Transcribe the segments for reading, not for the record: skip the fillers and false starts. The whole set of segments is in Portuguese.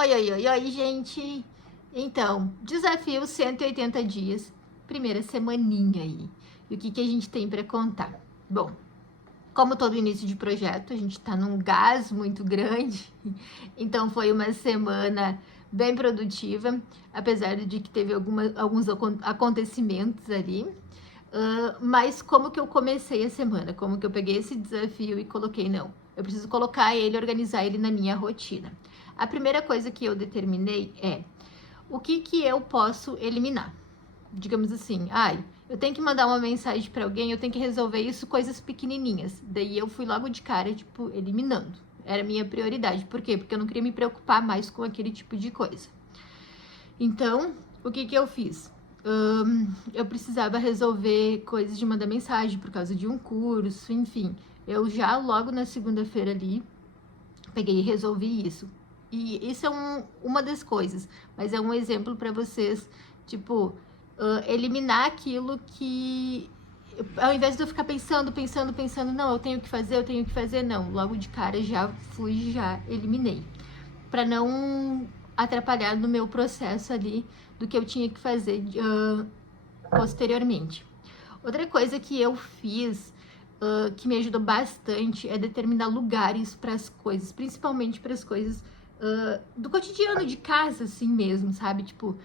Oi, oi, oi, oi, gente! Então, desafio 180 dias, primeira semaninha aí. E o que a gente tem para contar? Bom, como todo início de projeto, a gente tá num gás muito grande, então foi uma semana bem produtiva, apesar de que teve alguns acontecimentos ali. Mas como que eu comecei a semana? Como que eu peguei esse desafio e coloquei, não, eu preciso colocar ele, organizar ele na minha rotina. A primeira coisa que eu determinei é o que eu posso eliminar. Digamos assim, eu tenho que mandar uma mensagem para alguém, eu tenho que resolver isso, coisas pequenininhas. Daí eu fui logo de cara, tipo, eliminando. Era a minha prioridade. Por quê? Porque eu não queria me preocupar mais com aquele tipo de coisa. Então, o que eu fiz? Eu precisava resolver coisas de mandar mensagem por causa de um curso, enfim. Eu já logo na segunda-feira ali peguei e resolvi isso. E isso é uma das coisas, mas é um exemplo para vocês, tipo, eliminar aquilo que, ao invés de eu ficar pensando, não, eu tenho que fazer, não. Logo de cara já fui, já eliminei. Para não atrapalhar no meu processo ali do que eu tinha que fazer posteriormente. Outra coisa que eu fiz que me ajudou bastante é determinar lugares para as coisas, principalmente para as coisas do cotidiano de casa, assim mesmo, sabe? Tipo,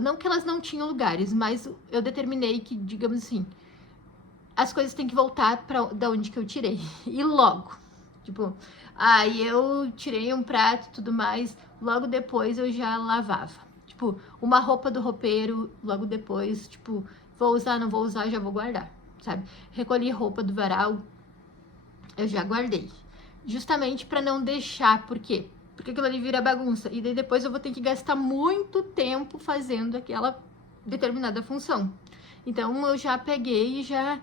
não que elas não tinham lugares, mas eu determinei que, digamos assim, as coisas têm que voltar para da onde que eu tirei. E logo. Tipo, eu tirei um prato e tudo mais, logo depois eu já lavava. Tipo, uma roupa do roupeiro, logo depois, tipo, vou usar, não vou usar, já vou guardar, sabe? Recolhi roupa do varal, eu já guardei. Justamente para não deixar, por quê? Porque aquilo ali vira bagunça. E daí depois eu vou ter que gastar muito tempo fazendo aquela determinada função. Então eu já peguei e já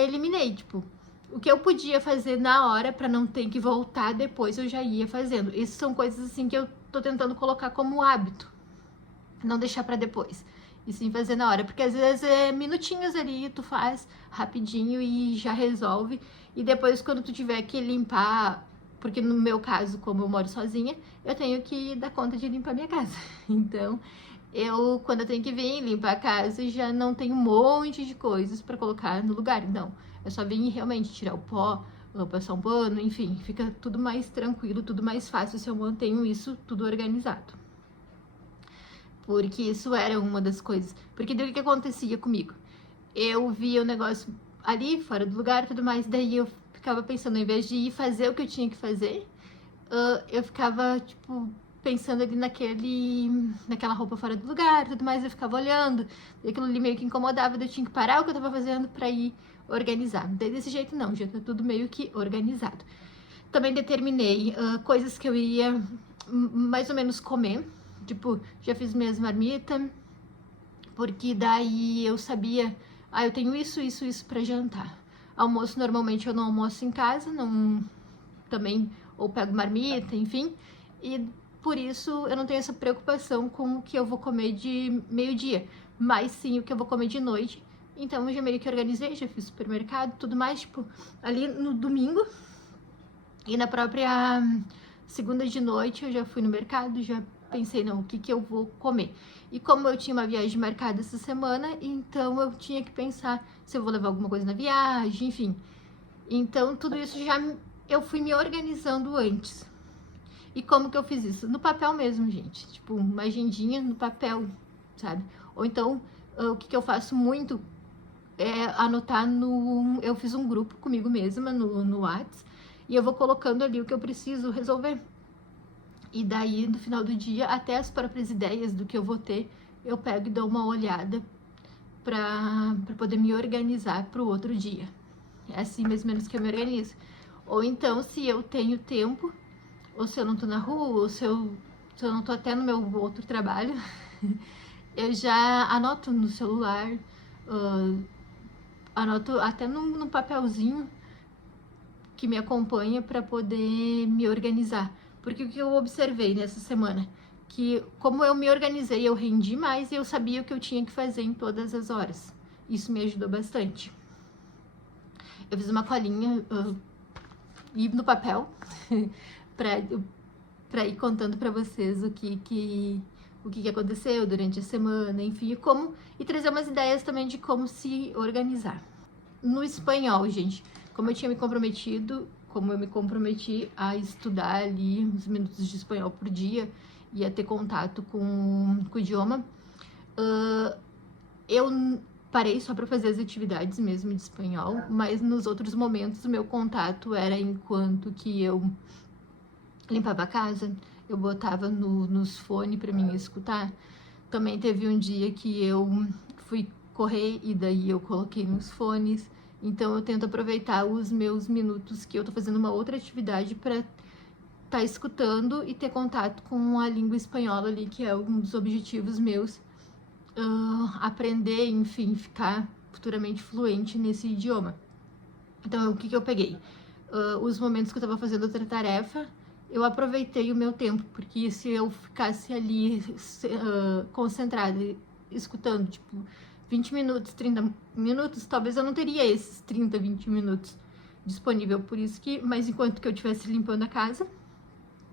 eliminei, tipo, o que eu podia fazer na hora para não ter que voltar depois eu já ia fazendo. Essas são coisas assim que eu tô tentando colocar como hábito, não deixar para depois. E sim fazer na hora, porque às vezes é minutinhos ali, tu faz rapidinho e já resolve. E depois quando tu tiver que limpar, porque no meu caso, como eu moro sozinha, eu tenho que dar conta de limpar minha casa. Então, quando eu tenho que vir limpar a casa, já não tenho um monte de coisas para colocar no lugar. Não, é só vir realmente tirar o pó, passar um pano, enfim, fica tudo mais tranquilo, tudo mais fácil se eu mantenho isso tudo organizado. Porque isso era uma das coisas. Porque daí o que acontecia comigo? Eu via o negócio ali, fora do lugar e tudo mais, daí eu ficava pensando, ao invés de ir fazer o que eu tinha que fazer, eu ficava, tipo, pensando ali naquela roupa fora do lugar e tudo mais, eu ficava olhando, e aquilo ali meio que incomodava, daí eu tinha que parar o que eu tava fazendo pra ir organizar. Daí desse jeito não, já tá tudo meio que organizado. Também determinei coisas que eu ia mais ou menos comer, tipo, já fiz minhas marmitas, porque daí eu sabia, eu tenho isso pra jantar. Almoço, normalmente eu não almoço em casa, não também, ou pego marmita, enfim, e por isso eu não tenho essa preocupação com o que eu vou comer de meio-dia, mas sim o que eu vou comer de noite. Então eu já meio que organizei, já fiz supermercado, tudo mais, tipo, ali no domingo e na própria segunda de noite eu já fui no mercado, já pensei, não, o que eu vou comer. E como eu tinha uma viagem marcada essa semana, então eu tinha que pensar se eu vou levar alguma coisa na viagem, enfim. Então tudo isso já eu fui me organizando antes. E como que eu fiz isso? No papel mesmo, gente. Tipo, uma agendinha no papel, sabe? Ou então, o que eu faço muito é anotar eu fiz um grupo comigo mesma no Whats, e eu vou colocando ali o que eu preciso resolver. E daí, no final do dia, até as próprias ideias do que eu vou ter, eu pego e dou uma olhada pra poder me organizar pro outro dia. É assim, mais ou menos, que eu me organizo. Ou então, se eu tenho tempo, ou se eu não tô na rua, ou se eu não tô até no meu outro trabalho, eu já anoto no celular, anoto até num papelzinho que me acompanha para poder me organizar. Porque o que eu observei nessa semana? Que como eu me organizei, eu rendi mais e eu sabia o que eu tinha que fazer em todas as horas. Isso me ajudou bastante. Eu fiz uma colinha e no papel para para ir contando para vocês o que aconteceu durante a semana, enfim, e trazer umas ideias também de como se organizar. No espanhol, gente, como eu me comprometi a estudar ali uns minutos de espanhol por dia e a ter contato com o idioma, eu parei só para fazer as atividades mesmo de espanhol, mas nos outros momentos o meu contato era enquanto que eu limpava a casa, eu botava nos fones para mim escutar. Também teve um dia que eu fui correr e daí eu coloquei nos fones. Então eu tento aproveitar os meus minutos que eu tô fazendo uma outra atividade para tá escutando e ter contato com a língua espanhola ali, que é um dos objetivos meus. Aprender, enfim, ficar futuramente fluente nesse idioma. Então, o que eu peguei? Os momentos que eu tava fazendo outra tarefa, eu aproveitei o meu tempo, porque se eu ficasse ali concentrada, escutando, tipo, 20 minutos, 30 minutos, talvez eu não teria esses 30, 20 minutos disponível. Por isso que, mas enquanto que eu estivesse limpando a casa,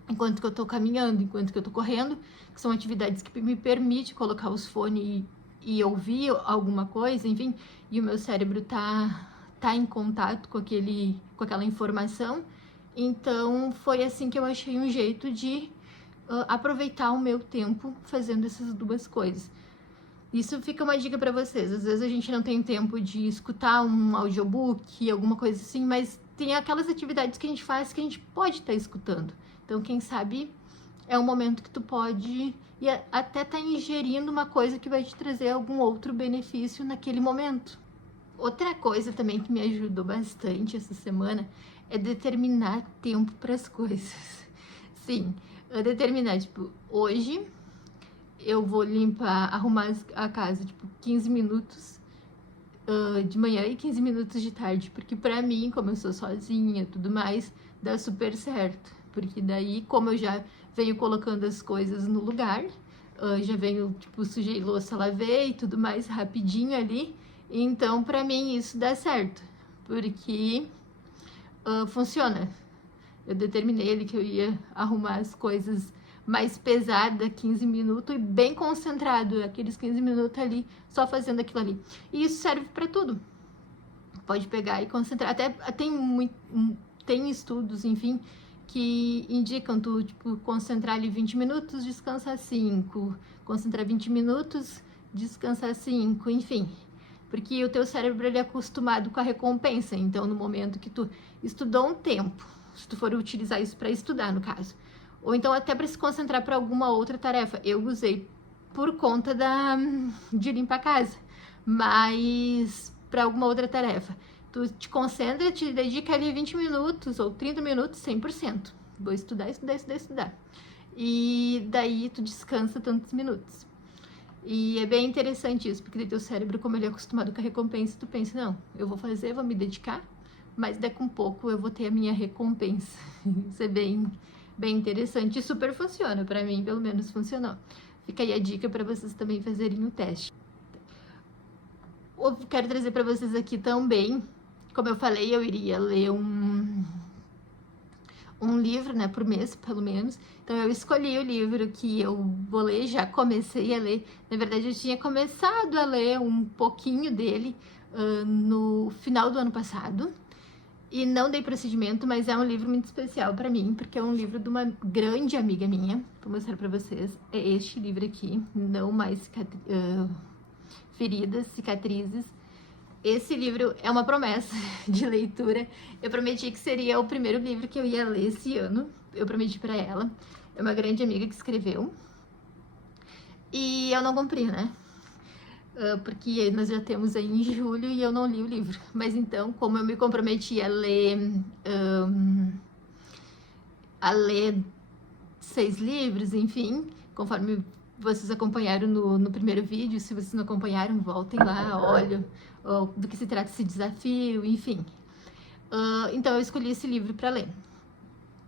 enquanto que eu tô caminhando, enquanto que eu tô correndo, que são atividades que me permitem colocar os fones e ouvir alguma coisa, enfim, e o meu cérebro tá em contato com aquela informação. Então, foi assim que eu achei um jeito de aproveitar o meu tempo fazendo essas duas coisas. Isso fica uma dica para vocês. Às vezes a gente não tem tempo de escutar um audiobook, alguma coisa assim, mas tem aquelas atividades que a gente faz que a gente pode estar escutando. Então, quem sabe é um momento que tu pode e até tá ingerindo uma coisa que vai te trazer algum outro benefício naquele momento. Outra coisa também que me ajudou bastante essa semana é determinar tempo para as coisas. Sim, determinar, tipo, hoje eu vou arrumar a casa, tipo, 15 minutos de manhã e 15 minutos de tarde, porque pra mim, como eu sou sozinha e tudo mais, dá super certo, porque daí, como eu já venho colocando as coisas no lugar, já venho, tipo, sujei louça, lavei e tudo mais rapidinho ali, então pra mim isso dá certo, porque funciona. Eu determinei ali que eu ia arrumar as coisas mais pesada, 15 minutos, e bem concentrado, aqueles 15 minutos ali, só fazendo aquilo ali. E isso serve para tudo. Pode pegar e concentrar. Até tem estudos, enfim, que indicam tu, tipo, concentrar ali 20 minutos, descansar 5. Concentrar 20 minutos, descansar 5, enfim. Porque o teu cérebro ele é acostumado com a recompensa. Então, no momento que tu estudou um tempo, se tu for utilizar isso para estudar, no caso, ou então até para se concentrar para alguma outra tarefa. Eu usei por conta de limpar a casa, mas para alguma outra tarefa. Tu te concentra, te dedica ali 20 minutos ou 30 minutos, 100%. Vou estudar. E daí tu descansa tantos minutos. E é bem interessante isso, porque teu cérebro, como ele é acostumado com a recompensa, tu pensa, não, eu vou fazer, vou me dedicar, mas daqui um pouco eu vou ter a minha recompensa. Isso é bem interessante e super funciona, pra mim pelo menos funcionou. Fica aí a dica pra vocês também fazerem o teste. Eu quero trazer pra vocês aqui também, como eu falei, eu iria ler um livro, né, por mês, pelo menos. Então eu escolhi o livro que eu vou ler, já comecei a ler. Na verdade, eu tinha começado a ler um pouquinho dele no final do ano passado. E não dei prosseguimento, mas é um livro muito especial pra mim, porque é um livro de uma grande amiga minha. Vou mostrar pra vocês. É este livro aqui, Não Mais Feridas, Cicatrizes. Esse livro é uma promessa de leitura. Eu prometi que seria o primeiro livro que eu ia ler esse ano. Eu prometi pra ela. É uma grande amiga que escreveu. E eu não cumpri, né? Porque nós já temos aí em julho e eu não li o livro. Mas então, como eu me comprometi a ler 6 livros, enfim, conforme vocês acompanharam no primeiro vídeo, se vocês não acompanharam, voltem lá, olhem do que se trata esse desafio, enfim. Então eu escolhi esse livro para ler.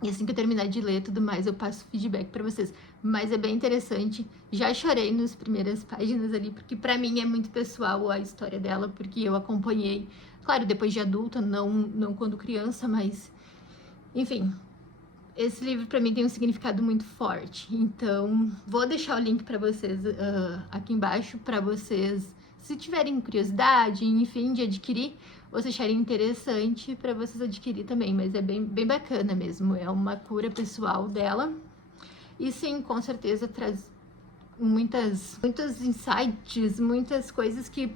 E assim que eu terminar de ler tudo mais, eu passo feedback pra vocês. Mas é bem interessante. Já chorei nas primeiras páginas ali, porque pra mim é muito pessoal a história dela, porque eu acompanhei, claro, depois de adulta, não quando criança, mas... Enfim, esse livro para mim tem um significado muito forte, então vou deixar o link para vocês aqui embaixo, para vocês, se tiverem curiosidade, enfim, de adquirir, ou se acharem interessante, para vocês adquirir também, mas é bem bacana mesmo, é uma cura pessoal dela, e sim, com certeza traz muitos insights, muitas coisas que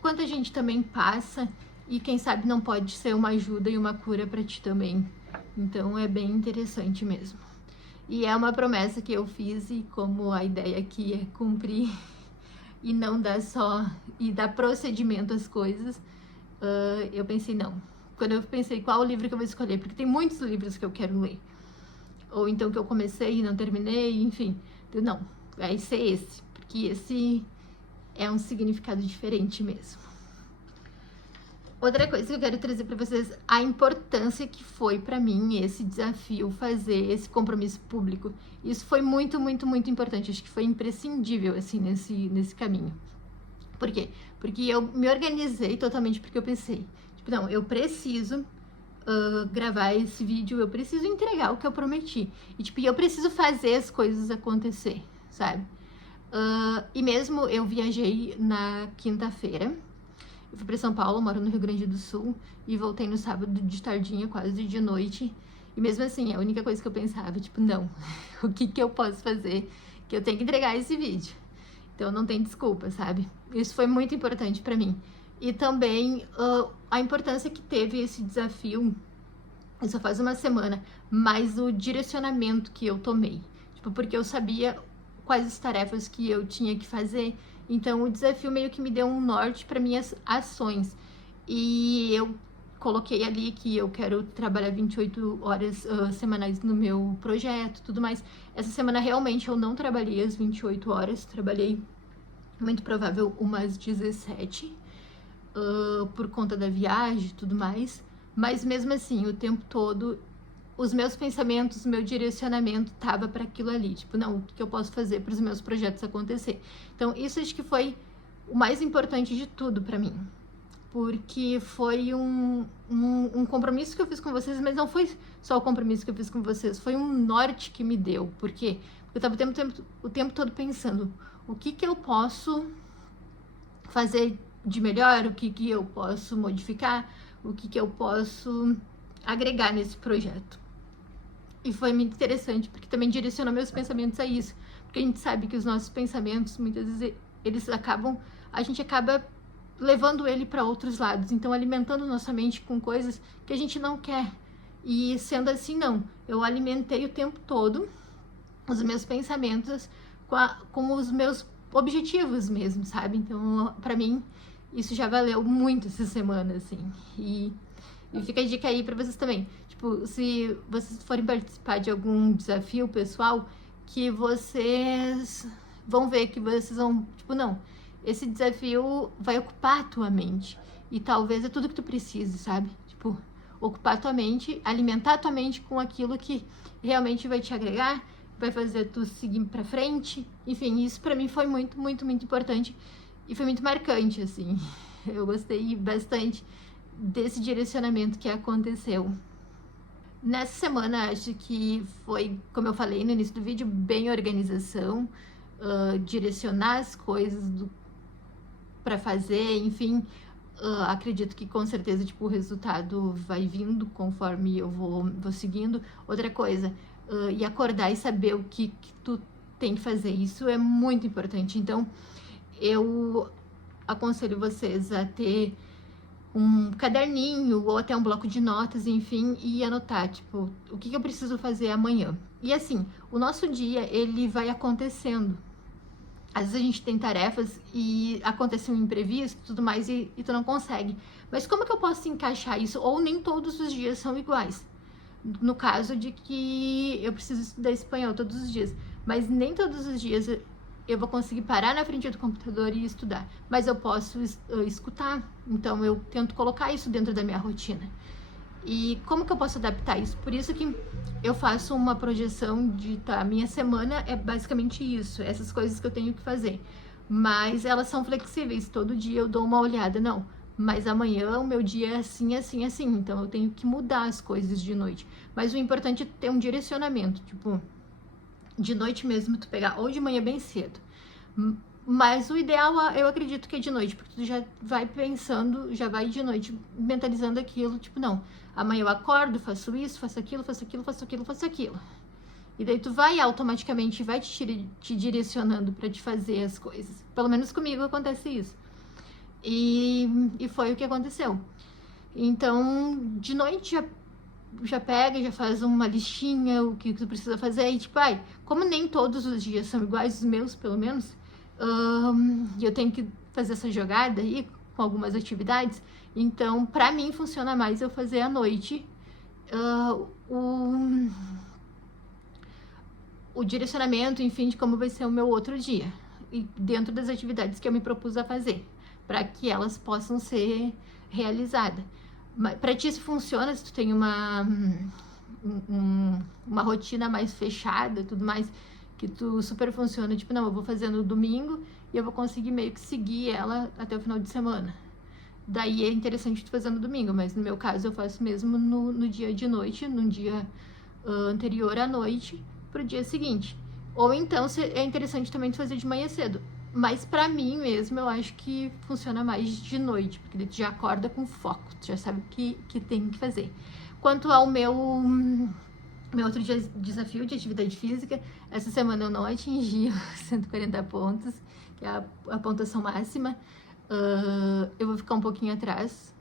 quanta gente também passa, e quem sabe não pode ser uma ajuda e uma cura para ti também. Então é bem interessante mesmo. E é uma promessa que eu fiz, e como a ideia aqui é cumprir e não dar só e dar procedimento às coisas, eu pensei, não. Quando eu pensei qual livro que eu vou escolher, porque tem muitos livros que eu quero ler, ou então que eu comecei e não terminei, enfim, então, não, vai ser esse, porque esse é um significado diferente mesmo. Outra coisa que eu quero trazer para vocês, a importância que foi para mim esse desafio, fazer esse compromisso público. Isso foi muito importante, acho que foi imprescindível, assim, nesse caminho. Por quê? Porque eu me organizei totalmente, porque eu pensei, tipo, não, eu preciso gravar esse vídeo, eu preciso entregar o que eu prometi. E, tipo, eu preciso fazer as coisas acontecer, sabe? E mesmo eu viajei na quinta-feira, eu fui para São Paulo, moro no Rio Grande do Sul, e voltei no sábado de tardinha, quase de noite. E mesmo assim, a única coisa que eu pensava, tipo, não, o que eu posso fazer? Que eu tenho que entregar esse vídeo. Então não tem desculpa, sabe? Isso foi muito importante para mim. E também a importância que teve esse desafio, isso faz uma semana, mas o direcionamento que eu tomei. Tipo, porque eu sabia quais as tarefas que eu tinha que fazer. Então, o desafio meio que me deu um norte para minhas ações. E eu coloquei ali que eu quero trabalhar 28 horas semanais no meu projeto, tudo mais. Essa semana, realmente, eu não trabalhei as 28 horas. Trabalhei, muito provável, umas 17, por conta da viagem e tudo mais. Mas, mesmo assim, o tempo todo, os meus pensamentos, meu direcionamento tava para aquilo ali, tipo, não, o que eu posso fazer para os meus projetos acontecer. Então, isso acho que foi o mais importante de tudo para mim, porque foi um compromisso que eu fiz com vocês, mas não foi só o compromisso que eu fiz com vocês, foi um norte que me deu. Por quê? Porque eu tava o tempo todo pensando, o que eu posso fazer de melhor, o que eu posso modificar, o que eu posso agregar nesse projeto. E foi muito interessante, porque também direcionou meus pensamentos a isso. Porque a gente sabe que os nossos pensamentos, muitas vezes, a gente acaba levando ele para outros lados. Então, alimentando nossa mente com coisas que a gente não quer. E sendo assim, não. Eu alimentei o tempo todo os meus pensamentos com os meus objetivos mesmo, sabe? Então, para mim, isso já valeu muito essa semana, assim. E fica a dica aí pra vocês também. Tipo, se vocês forem participar de algum desafio pessoal, que vocês vão ver que vocês vão... Tipo, não, esse desafio vai ocupar a tua mente. E talvez é tudo que tu precise, sabe? Tipo, ocupar a tua mente, alimentar a tua mente com aquilo que realmente vai te agregar, vai fazer tu seguir pra frente. Enfim, isso pra mim foi muito importante. E foi muito marcante, assim. Eu gostei bastante desse direcionamento que aconteceu. Nessa semana, acho que foi, como eu falei no início do vídeo, bem organização, direcionar as coisas para fazer, enfim, acredito que com certeza, tipo, o resultado vai vindo conforme eu vou seguindo. Outra coisa, e acordar e saber o que tu tem que fazer, isso é muito importante. Então, eu aconselho vocês a ter um caderninho ou até um bloco de notas, enfim, e anotar, tipo, o que eu preciso fazer amanhã. E assim, o nosso dia, ele vai acontecendo. Às vezes a gente tem tarefas e acontece um imprevisto e tudo mais e tu não consegue. Mas como que eu posso encaixar isso? Ou nem todos os dias são iguais. No caso de que eu preciso estudar espanhol todos os dias. Mas nem todos os dias eu vou conseguir parar na frente do computador e estudar. Mas eu posso escutar. Então eu tento colocar isso dentro da minha rotina. E como que eu posso adaptar isso? Por isso que eu faço uma projeção de, tá, a minha semana é basicamente isso, essas coisas que eu tenho que fazer. Mas elas são flexíveis, todo dia eu dou uma olhada, não, mas amanhã o meu dia é assim, assim, assim, então eu tenho que mudar as coisas de noite. Mas o importante é ter um direcionamento, tipo, de noite mesmo tu pegar, ou de manhã bem cedo. Mas o ideal, eu acredito que é de noite, porque tu já vai pensando, já vai de noite mentalizando aquilo, tipo, não, amanhã eu acordo, faço isso, faço aquilo, faço aquilo, faço aquilo, faço aquilo. E daí tu vai automaticamente, vai te direcionando pra te fazer as coisas. Pelo menos comigo acontece isso. E foi o que aconteceu. Então, de noite já pega, já faz uma listinha, o que tu precisa fazer. E tipo, ai, como nem todos os dias são iguais, os meus pelo menos, e eu tenho que fazer essa jogada aí com algumas atividades, então pra mim funciona mais eu fazer à noite o direcionamento, enfim, de como vai ser o meu outro dia. E dentro das atividades que eu me propus a fazer, para que elas possam ser realizadas. Para ti isso funciona se tu tem uma rotina mais fechada e tudo mais, que tu super funciona, tipo, não, eu vou fazer no domingo e eu vou conseguir meio que seguir ela até o final de semana. Daí é interessante tu fazer no domingo, mas no meu caso eu faço mesmo no dia de noite, no dia anterior à noite, pro dia seguinte. Ou então é interessante também tu fazer de manhã cedo. Mas pra mim mesmo, eu acho que funciona mais de noite, porque tu já acorda com foco, tu já sabe o que tem que fazer. Quanto ao meu outro desafio de atividade física, essa semana eu não atingi os 140 pontos, que é a pontuação máxima. Eu vou ficar um pouquinho atrás,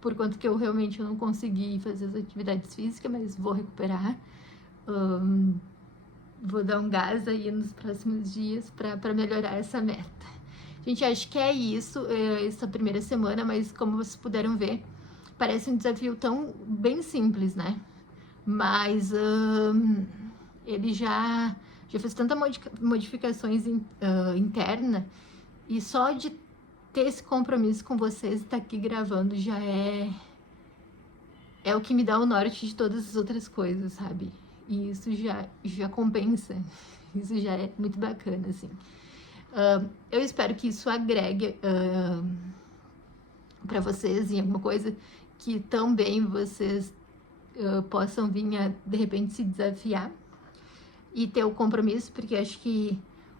por quanto que eu realmente não consegui fazer as atividades físicas, mas vou recuperar. Vou dar um gás aí nos próximos dias para melhorar essa meta. Gente, acho que é isso, essa primeira semana, mas como vocês puderam ver, parece um desafio tão bem simples, né? Mas ele já fez tantas modificações internas, e só de ter esse compromisso com vocês e estar aqui gravando já é o que me dá o norte de todas as outras coisas, sabe? E isso já compensa. Isso já é muito bacana, assim. Eu espero que isso agregue para vocês em alguma coisa, que também vocês possam vir a, de repente, se desafiar e ter o compromisso, porque acho que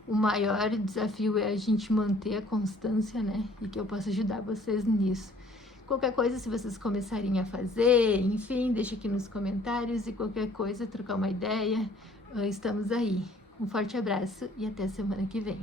o maior desafio é a gente manter a constância, né? E que eu possa ajudar vocês nisso. Qualquer coisa, se vocês começarem a fazer, enfim, deixa aqui nos comentários, e qualquer coisa, trocar uma ideia, estamos aí. Um forte abraço e até semana que vem.